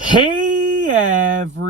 Hey everybody,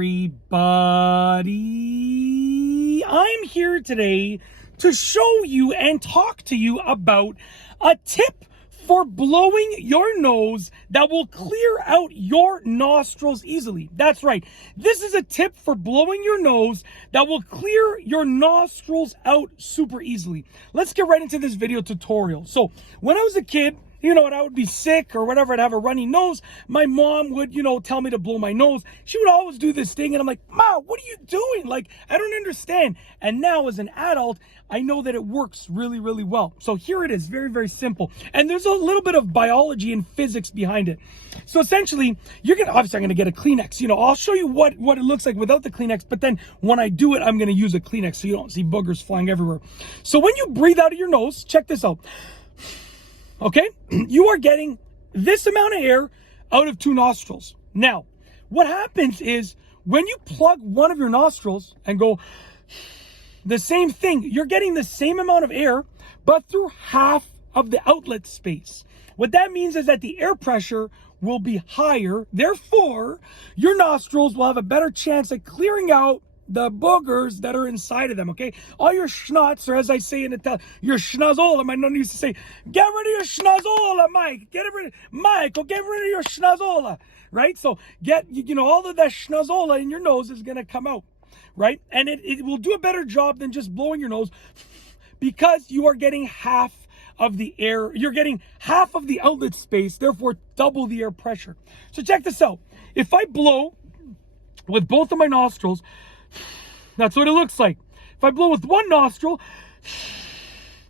I'm here today to show you and talk to you about a tip for blowing your nose that will clear out your nostrils easily. That's right, this is a tip for blowing your nose that will clear your nostrils out super easily. Let's get right into this video tutorial. So when I was a kid, when I would be sick or whatever, I'd have a runny nose, my mom would, tell me to blow my nose. She would always do this thing, and I'm like, Ma, what are you doing? Like, I don't understand. And now as an adult, I know that it works really, really well. So here it is, very, very simple. And there's a little bit of biology and physics behind it. So essentially, obviously I'm gonna get a Kleenex. I'll show you what it looks like without the Kleenex, but then when I do it, I'm gonna use a Kleenex so you don't see boogers flying everywhere. So when you breathe out of your nose, check this out. Okay, you are getting this amount of air out of 2 nostrils. Now, what happens is when you plug one of your nostrils and go the same thing, you're getting the same amount of air, but through half of the outlet space. What that means is that the air pressure will be higher. Therefore, your nostrils will have a better chance at clearing out the boogers that are inside of them, okay? All your schnots, or as I say in Italian, your schnazola. My nonna used to say, get rid of your schnazola, Mike. Get rid of your schnazola, right? So get, all of that schnazola in your nose is gonna come out, right? And it will do a better job than just blowing your nose because you are getting half of the air. You're getting half of the outlet space, therefore double the air pressure. So check this out. If I blow with both of my nostrils, that's what it looks like. If I blow with one nostril,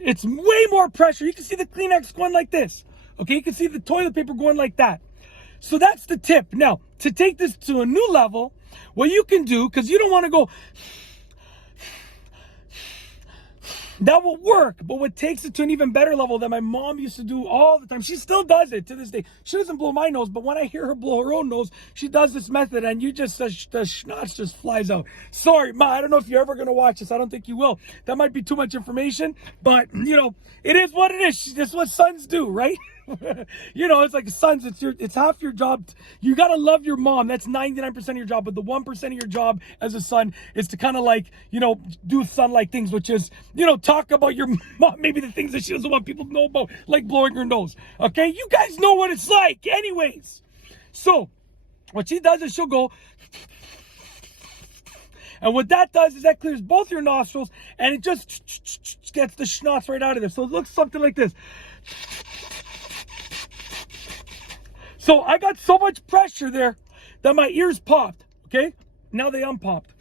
it's way more pressure. You can see the Kleenex going like this. Okay, you can see the toilet paper going like that. So that's the tip. Now, to take this to a new level, what you can do, because you don't want to go, that will work, but what takes it to an even better level that my mom used to do all the time, she still does it to this day. She doesn't blow my nose, but when I hear her blow her own nose, she does this method, and the schnotz just flies out. Sorry, Ma, I don't know if you're ever going to watch this. I don't think you will. That might be too much information, but, it is what it is. That's what sons do, right? It's like sons, it's half your job. You got to love your mom. That's 99% of your job. But the 1% of your job as a son is to kind of like, do son-like things, which is, talk about your mom, maybe the things that she doesn't want people to know about, like blowing her nose. Okay. You guys know what it's like anyways. So what she does is she'll go, and what that does is that clears both your nostrils, and it just gets the schnotz right out of there. So it looks something like this. So I got so much pressure there that my ears popped, okay? Now they unpopped.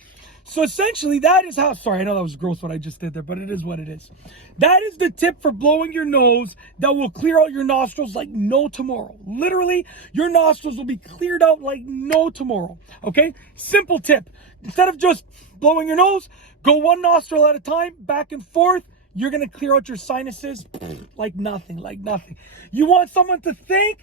So essentially that is how, sorry, I know that was gross what I just did there, but it is what it is. That is the tip for blowing your nose that will clear out your nostrils like no tomorrow. Literally, your nostrils will be cleared out like no tomorrow, okay? Simple tip. Instead of just blowing your nose, go one nostril at a time, back and forth. You're going to clear out your sinuses like nothing, like nothing. You want someone to thank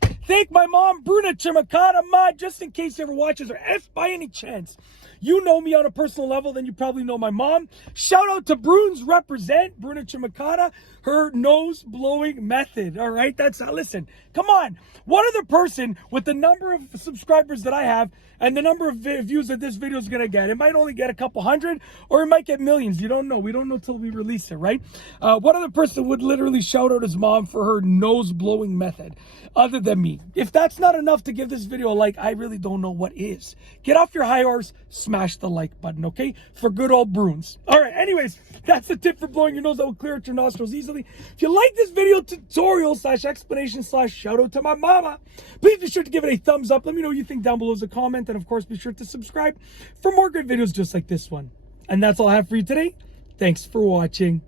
my mom, Bruna Chimacata, Ma, just in case you ever watches, or if by any chance you know me on a personal level, then you probably know my mom. Shout out to Bruns Represent, Bruna Chimacata, her nose blowing method. All right, listen, come on. What other person with the number of subscribers that I have and the number of views that this video is going to get, it might only get a couple hundred or it might get millions. You don't know. We don't know till we release it, right? What other person would literally shout out his mom for her nose blowing method other than me? If that's not enough to give this video a like, I really don't know what is. Get off your high horse, smash the like button, okay? For good old Bruins. All right, anyways, that's the tip for blowing your nose that will clear out your nostrils easily. If you like this video tutorial / explanation / shout out to my mama, please be sure to give it a thumbs up. Let me know what you think down below as a comment. And of course, be sure to subscribe for more good videos just like this one. And that's all I have for you today. Thanks for watching.